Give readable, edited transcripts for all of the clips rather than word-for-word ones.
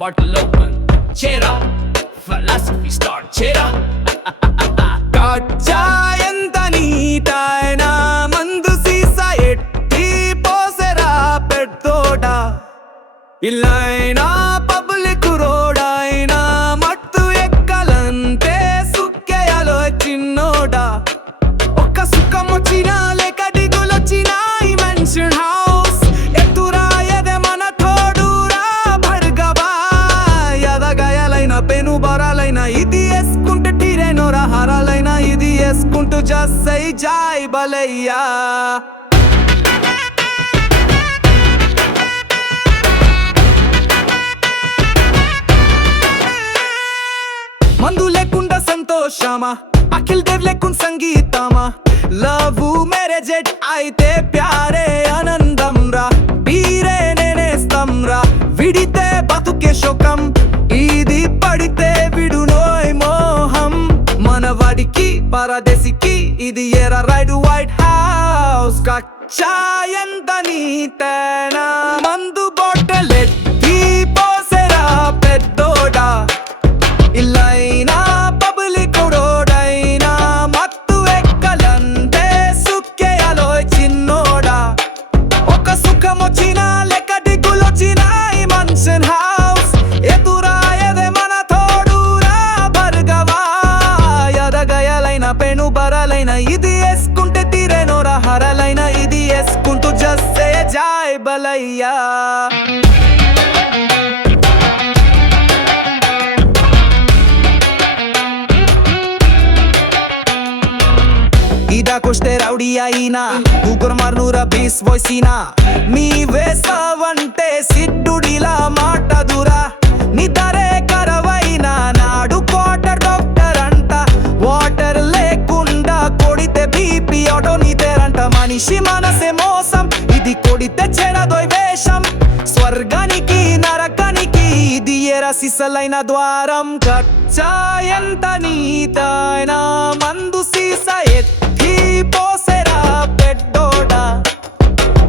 bottle open. Cheer up, philosophy start. Cheer up. కచ్చా ఎంత నీటైనా మందు సీసా ఎట్టి పోసెరా పెద్దోడా ఇల్లైనా పబ్లిక్ రోడైనా మత్తు ఎక్కలంటే సుక్కేయాలో చిన్నోడా ఒక్క సుఖమొచ్చినా లేక దిగులొచ్చినా ఈ మెన్షన్ హౌస్ ఎత్తురా ఎదే మన తోడురా భర్గవా ఎదగయలైన పెను బరాలైన ఇది వేసుకుంటే టీరేనోరా హరాలైన ఇది వేసుకుంటూ జస్సై జాయ్ బలయ్యా మందు లేకుండా సంతోషమా అఖిల్ దేవ్ లేకుండా సంగీతమా లవ్ మ్యారేజ్ అయితే ప్యారే ఆనందం రా పీరే నేనేస్తం రా విడితే బతుకే శోకం ఇది పడితే విడునోయ్ మోహం మనవాడికి పరదేశికి ఇది ఎరా రైడ్ వైట్ హౌస్ కచ్చా ఎంత నీతేనా మందు బాటిల్ ఎత్తి పోసెరా పెద్దోడా ఇల్లైనా పబ్లిక్ రోడైనా మత్తు ఎక్కలంటే సుక్కేయాలో చిన్నోడా ఒక సుఖమొచ్చినా లెక్క దిగులొచ్చినా ఈ మన్షన్ హౌస్ ఎదురా ఎదే మన తోడురా భర్గవా ఎదగయలైన పెను బరాలైన ఇది వేసుకుంటే తీరేనోరా హరలైన ఇది వేసుకుంటూ జస్సే జాయ్ బలయ్యా ఇదాకొస్తే రౌడీ అయినా ఊగురు మార్నూరా బీస్ వోసినా మీ వేసవంటే సిద్ధుడిలా మాటదురా నిదరే కరవైనా నాడు క్వార్టర్ డాక్టర్ అంట వాటర్ లేకుండా కొడితే బీపీ ఆటో నీతేరంట మనిషి మనసే మోసం ఇది కొడితే చెరదోయ్ వేషం స్వర్గానికి నరకానికి ఇది ఎరా సిసలైన ద్వారం కచ్చా ఎంత నీతైనా మందు సీసా ఎత్తి పోసెరా పెద్దోడా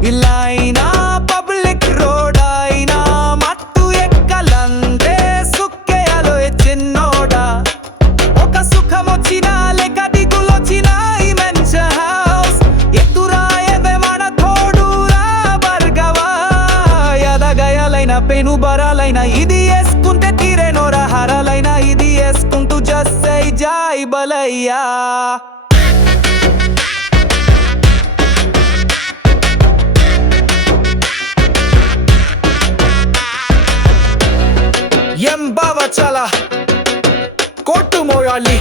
ఇల్లైనా పబ్లిక్ రోడైనా మత్తు ఎక్కలంటే సుక్కేయాలో చిన్నోడా ఒక సుఖమొచ్చినా లేక దిగులొచ్చినా ఈ మెన్షన్ హౌస్ ఎత్తురా ఎదే మన తోడురా భర్గవా ఎదగయలైన పెను బరాలైన ఇది వేసుకుంటే తీరేనోరా హరాలైన ఇది వేసుకుంటూ జస్సై జాయ్ బలయ్యా ఎం బావ చాలా కోర్టు మోయాలి